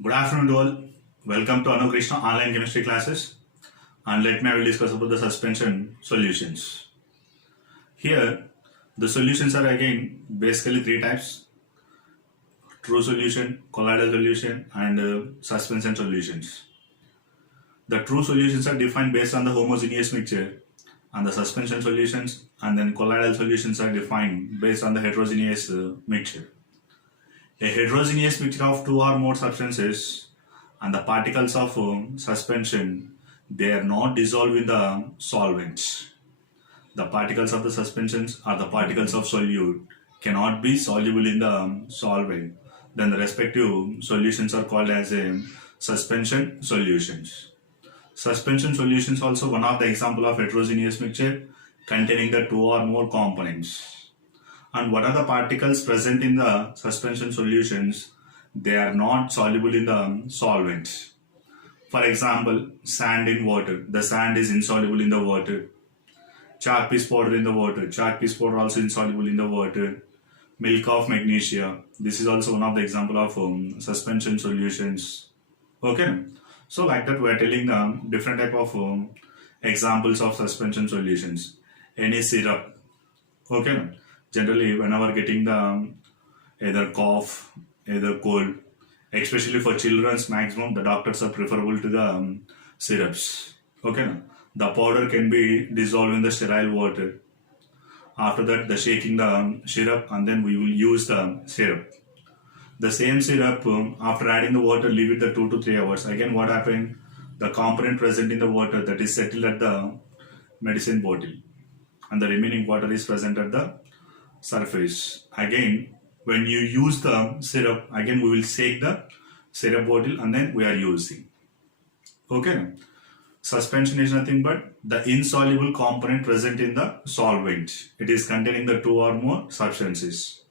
Good afternoon to all. Welcome to Anu Krishna online chemistry classes. And let me I will discuss about the suspension solutions. Here, the solutions are again basically three types: true solution, colloidal solution, and suspension solutions. The true solutions are defined based on the homogeneous mixture, and the suspension solutions and then colloidal solutions are defined based on the heterogeneous mixture. A heterogeneous mixture of two or more substances and the particles of suspension, they are not dissolved in the solvents. The particles of the suspensions or the particles of solute cannot be soluble in the solvent. Then the respective solutions are called as a suspension solutions. Suspension solutions also one of the example of heterogeneous mixture containing the two or more components. And what are the particles present in the suspension solutions? They are not soluble in the solvents. For example, sand in water. The sand is insoluble in the water. Chalk piece powder in the water. Chalk piece powder also insoluble in the water. Milk of magnesia. This is also one of the example of suspension solutions. Okay. So like that we are telling the different type of examples of suspension solutions. Any syrup. Okay. Generally, whenever getting the either cough, either cold, especially for children's maximum, the doctors are preferable to the syrups. Okay, the powder can be dissolved in the sterile water. After that, the shaking the syrup, and then we will use the syrup. The same syrup, after adding the water, leave it the 2 to 3 hours. Again, what happened? The component present in the water that is settled at the medicine bottle, and the remaining water is present at the surface. Again, when you use the syrup, again we will shake the syrup bottle and then we are using. Okay. Suspension is nothing but the insoluble component present in the solvent. It is containing the two or more substances.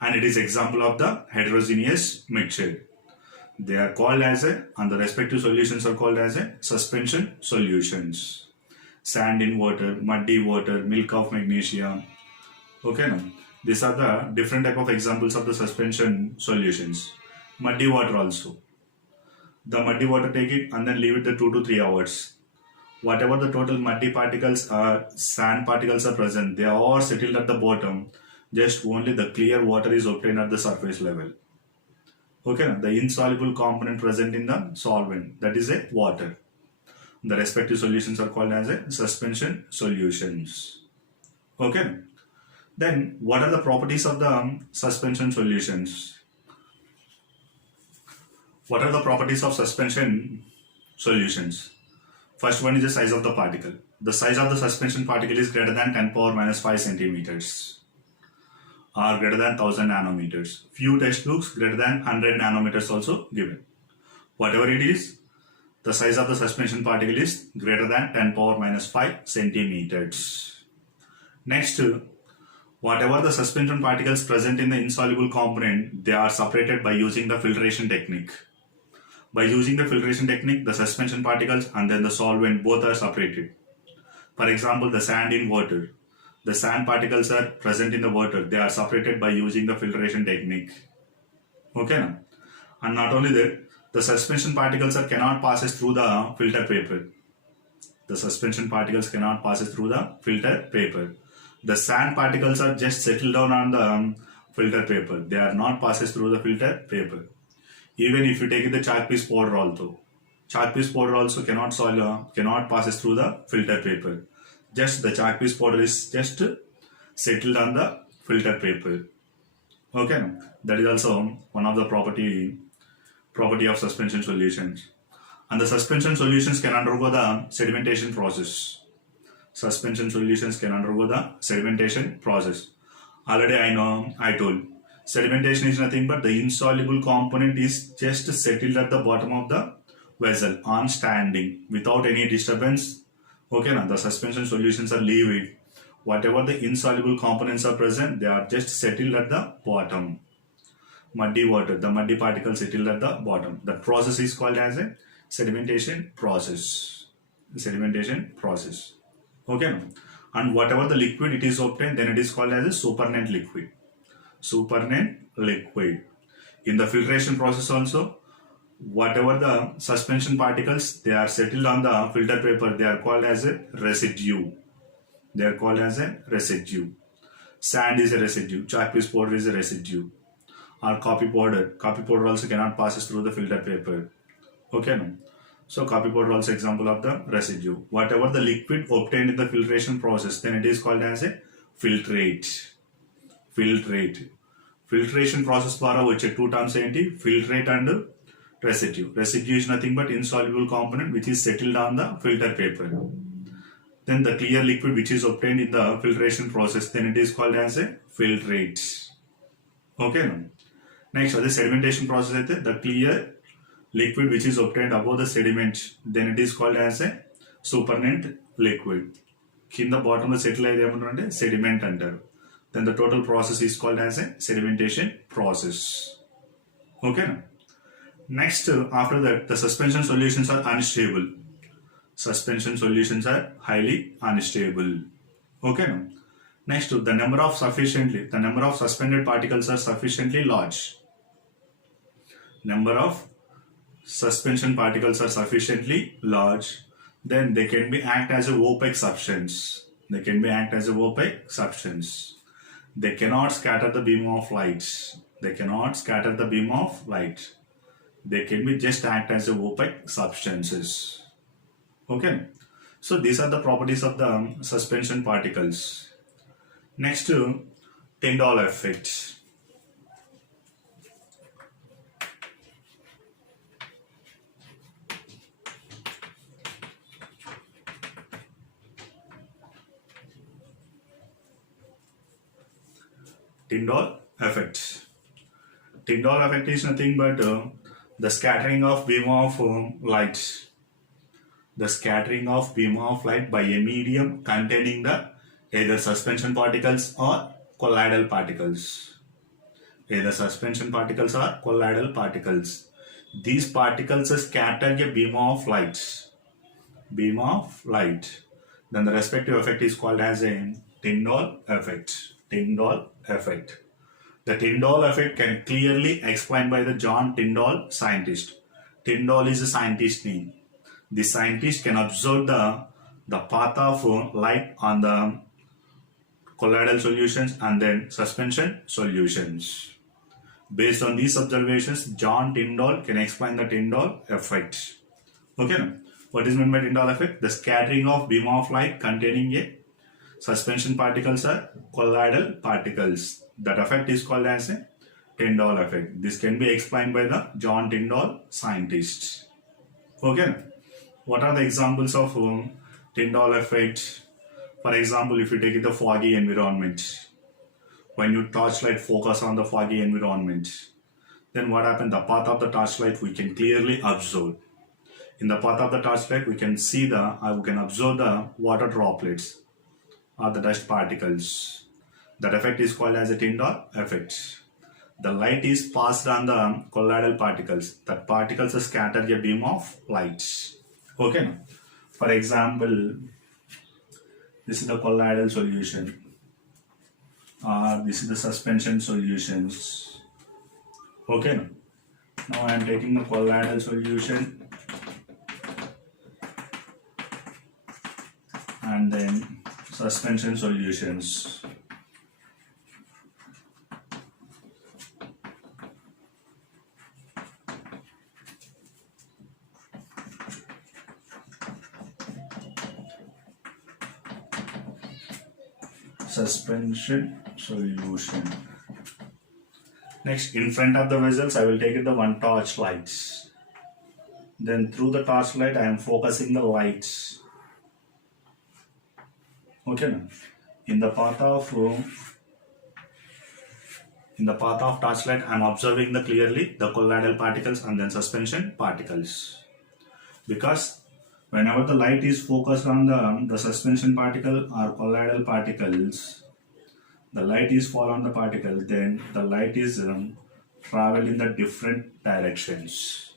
And it is example of the heterogeneous mixture. They are called as and the respective solutions are called as suspension solutions. Sand in water, muddy water, milk of magnesia. Okay, now these are the different type of examples of the suspension solutions. Muddy water also. The muddy water, take it and then leave it the 2 to 3 hours. Whatever the total muddy particles or sand particles are present, they are all settled at the bottom. Just only the clear water is obtained at the surface level. Okay, now the insoluble component present in the solvent, that is a water. The respective solutions are called as a suspension solutions. Okay. Then, what are the properties of the suspension solutions? What are the properties of suspension solutions? First one is the size of the particle. The size of the suspension particle is greater than 10 power minus 5 centimeters or greater than 1000 nanometers. Few textbooks greater than 100 nanometers also given. Whatever it is, the size of the suspension particle is greater than 10 power minus 5 centimeters. Next, whatever the suspension particles present in the insoluble component, they are separated by using the filtration technique. By using the filtration technique, the suspension particles and then the solvent both are separated. For example, the sand in water. The sand particles are present in the water. They are separated by using the filtration technique. Okay. And not only that, the suspension particles cannot pass through the filter paper. The suspension particles cannot pass through the filter paper. The sand particles are just settled down on the filter paper. They are not passes through the filter paper. Even if you take the chalk piece powder also, chalk piece powder also cannot passes through the filter paper. Just the chalk piece powder is just settled on the filter paper. Okay, that is also one of the property of suspension solutions. And the suspension solutions can undergo the sedimentation process. Suspension solutions can undergo the sedimentation process. Already I told. Sedimentation is nothing but the insoluble component is just settled at the bottom of the vessel on standing without any disturbance. Okay, now the suspension solutions are liquid. Whatever the insoluble components are present, they are just settled at the bottom. Muddy water, the muddy particles settled at the bottom. That process is called as a sedimentation process. Sedimentation process. Okay, and whatever the liquid it is obtained, then it is called as a supernatant liquid. Supernatant liquid. In the filtration process also, whatever the suspension particles they are settled on the filter paper, they are called as a residue. They are called as a residue. Sand is a residue, chalk piece powder is a residue, or coffee powder. Coffee powder also cannot pass through the filter paper. Okay, no? So coffee powder also example of the residue. Whatever the liquid obtained in the filtration process, then it is called as a filtrate. Filtrate. Filtration process ద్వారా వచ్చే two terms ఏంటి? Filtrate and residue. Residue is nothing but insoluble component which is settled on the filter paper. Then the clear liquid which is obtained in the filtration process, then it is called as a filtrate. Okay. Next, the sedimentation process అయితే the clear liquid which is obtained above the sediment, then it is called as a supernatant liquid. కింద bottom లో settle అయ్యేది ఏమంటారంటే sediment అంటారు. Then the total process is called as a sedimentation process. Okay. Next, after that, the suspension solutions are unstable. Suspension solutions are highly unstable. Okay. Next, the number of suspended particles are sufficiently large. Number of suspension particles are sufficiently large, then they can be act as a opaque substance. They can be act as a opaque substance. They cannot scatter the beam of light. They cannot scatter the beam of light. They can be just act as a opaque substances. Okay. So these are the properties of the suspension particles. Next, Tindol effect. Tindol effect. Tindol effect is nothing but the scattering of beam of light. The scattering of beam of light by a medium containing the either suspension particles or colloidal particles. Either suspension particles or colloidal particles. These particles scatter a beam of light. Beam of light. Then the respective effect is called as a Tindol effect. Tindol effect. The Tindol effect can clearly explained by the John Tindall scientist. Tindall is a scientist name. The scientist can observe the path of light on the colloidal solutions and then suspension solutions. Based on these observations, John Tindall can explain the Tindall effect. Okay. What is meant by Tindall effect? The scattering of beam of light containing a suspension particles are colloidal particles. That effect is called as a Tindall effect. This can be explained by the John Tindall scientist. Okay. What are the examples of Tindall effect? For example, if you take the foggy environment, when you torchlight focus on the foggy environment, then what happens? The path of the torchlight we can clearly observe. In the path of the torchlight, we can see we can observe the water droplets or the dust particles. That effect is called as a Tindall effect. The light is passed on the colloidal particles. The particles scatter a beam of light. Okay. For example, this is the colloidal solution. This is the suspension solutions. Okay. Now I am taking the colloidal solution and then suspension solutions. Suspension solution. Next, in front of the vessels, I will take the one torch light. Then through the torch light, I am focusing the lights. Okay. In the path of torchlight, I am observing clearly the colloidal particles and then suspension particles. Because whenever the light is focused on the suspension particle or colloidal particles, the light is fall on the particle, then the light is travel in the different directions.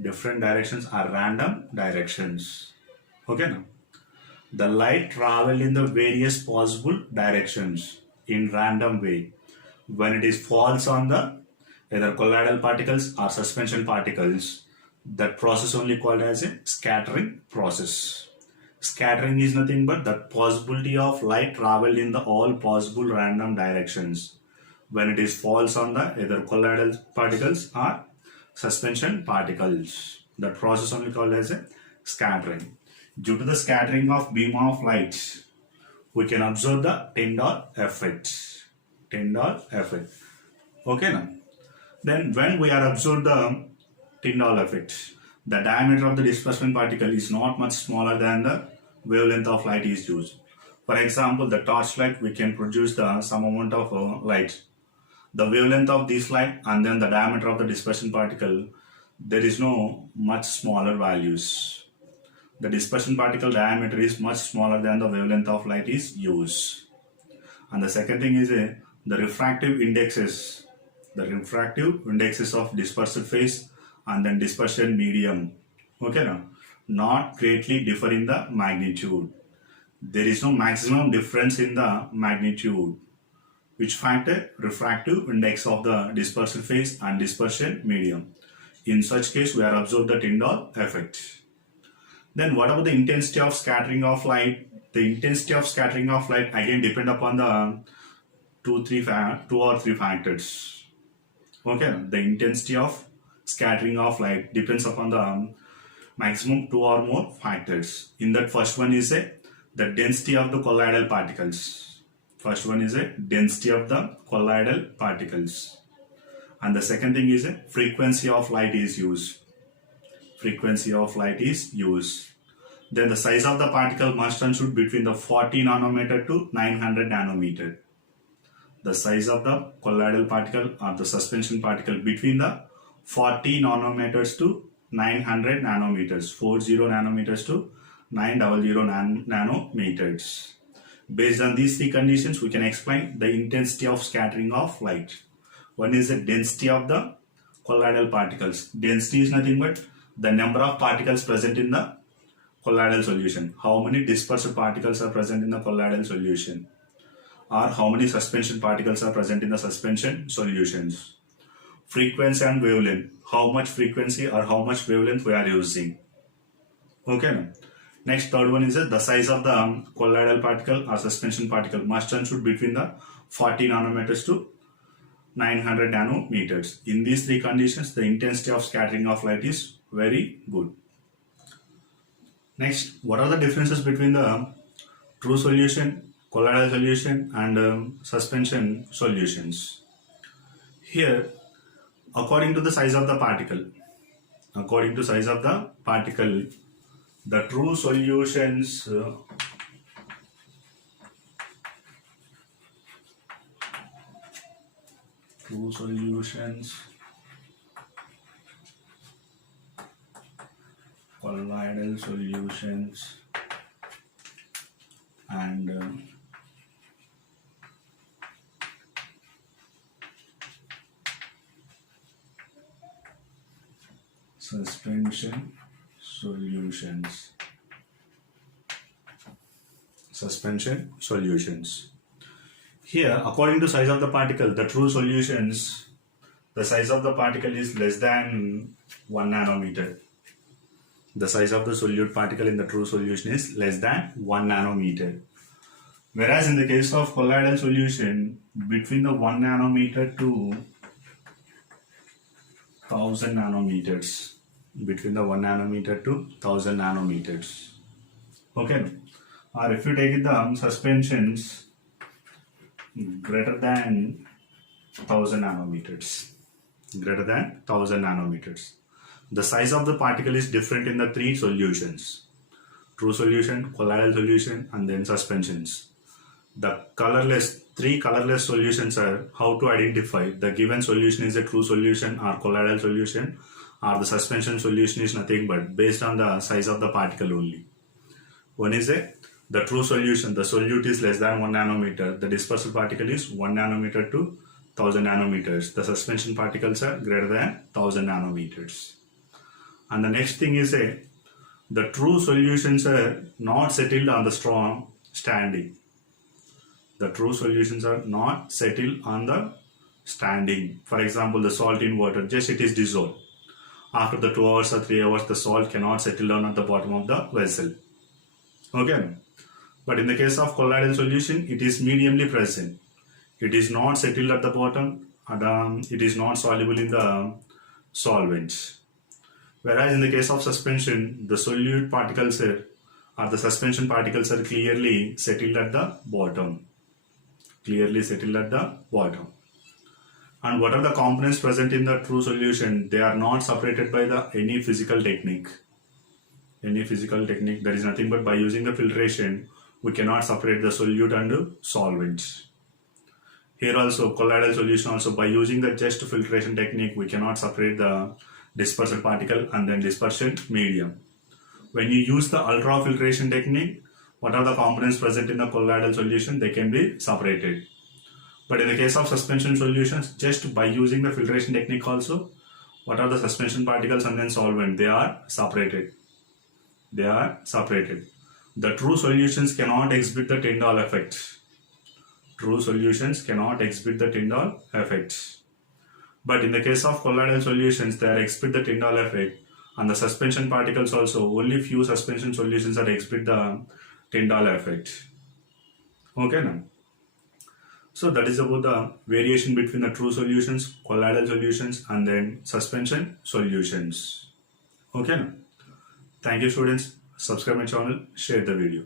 Different directions are random directions. Okay. Now, the light travel in the various possible directions in random way. When it is falls on the either colloidal particles or suspension particles. That process only called as a scattering process. Scattering is nothing but the possibility of light travel in the all possible random directions when it is falls on the either colloidal particles or suspension particles. That process only called as a scattering. Due to the scattering of beam of light, we can observe the Tindall effect. Tindall effect. Okay now. Then when we are observed the Tindall effect, the diameter of the disbursement particle is not much smaller than the wavelength of light is used. For example, the torchlight, we can produce some amount of light. The wavelength of this light and then the diameter of the dispersion particle, there is no much smaller values. The dispersion particle diameter is much smaller than the wavelength of light is used. And the second thing is the refractive indexes. The refractive indexes of dispersed phase and then dispersion medium, okay now, not greatly differ in the magnitude. There is no maximum difference in the magnitude, which factor refractive index of the dispersed phase and dispersion medium. In such case, we are observed the Tindall effect. Then what about the intensity of scattering of light? The intensity of scattering of light again depend upon the two or three factors. Okay, the intensity of scattering of light depends upon the maximum two or more factors. In that, first one is the density of the colloidal particles. First one is density of the colloidal particles. And the second thing is frequency of light is used. Frequency of light is used. Then the size of the particle must and should between the 40 nanometer to 900 nanometer. The size of the colloidal particle or the suspension particle between the 40 nanometers to 900 nanometers, 40 nanometers to 900 nanometers. Based on these three conditions, we can explain the intensity of scattering of light. One is the density of the colloidal particles. Density is nothing but the number of particles present in the colloidal solution. How many dispersed particles are present in the colloidal solution, or how many suspension particles are present in the suspension solutions. Frequency and wavelength, how much frequency or how much wavelength we are using. Okay. Next, third one is the size of the colloidal particle or suspension particle must and should between the 40 nanometers to 900 nanometers. In these three conditions, the intensity of scattering of light is very good. Next, what are the differences between the true solution, colloidal solution and suspension solutions? Here, according to the size of the particle, the true solutions colloidal solutions and suspension solutions. Here, according to size of the particle, the true solutions, the size of the particle is less than 1 nanometer. The size of the solute particle in the true solution is less than 1 nanometer. Whereas in the case of colloidal solution, between the 1 nanometer to 1000 nanometers. Between the 1 nanometer to 1000 nanometers. Okay. Or if you take it the suspensions greater than 1000 nanometers. Greater than 1000 nanometers. The size of the particle is different in the three solutions. True solution, colloidal solution and then suspensions. The three colorless solutions are how to identify the given solution is a true solution or colloidal solution, or the suspension solution is nothing but based on the size of the particle only. One is the true solution, the solute is less than 1 nanometer, the dispersed particle is 1 nanometer to 1000 nanometers, the suspension particles are greater than 1000 nanometers. And the next thing is the true solutions are not settled on the standing. The true solutions are not settled on the standing. For example, the salt in water, just it is dissolved. After the 2 hours or 3 hours, the salt cannot settle down at the bottom of the vessel. Okay. But in the case of colloidal solution, it is mediumly present. It is not settled at the bottom and it is not soluble in the solvents. Whereas in the case of suspension, the solute particles or the suspension particles are clearly settled at the bottom. Clearly settled at the bottom. And what are the components present in the true solution? They are not separated by any physical technique. Any physical technique, that is nothing but by using the filtration, we cannot separate the solute and solvents. Here also, colloidal solution also, by using the just filtration technique, we cannot separate the dispersed particle and then dispersion medium. When you use the ultrafiltration technique, what are the components present in the colloidal solution? They can be separated. But in the case of suspension solutions, just by using the filtration technique also, what are the suspension particles and then solvent? They are separated. They are separated. The true solutions cannot exhibit the Tindall effect. True solutions cannot exhibit the Tindall effect. But in the case of colloidal solutions, they exhibit the Tindall effect, and the suspension particles also, only few suspension solutions are exhibit the Tindall effect. Okay now. So that is about the variation between the true solutions, colloidal solutions and then suspension solutions. Okay now. Thank you students. Subscribe my channel, share the video.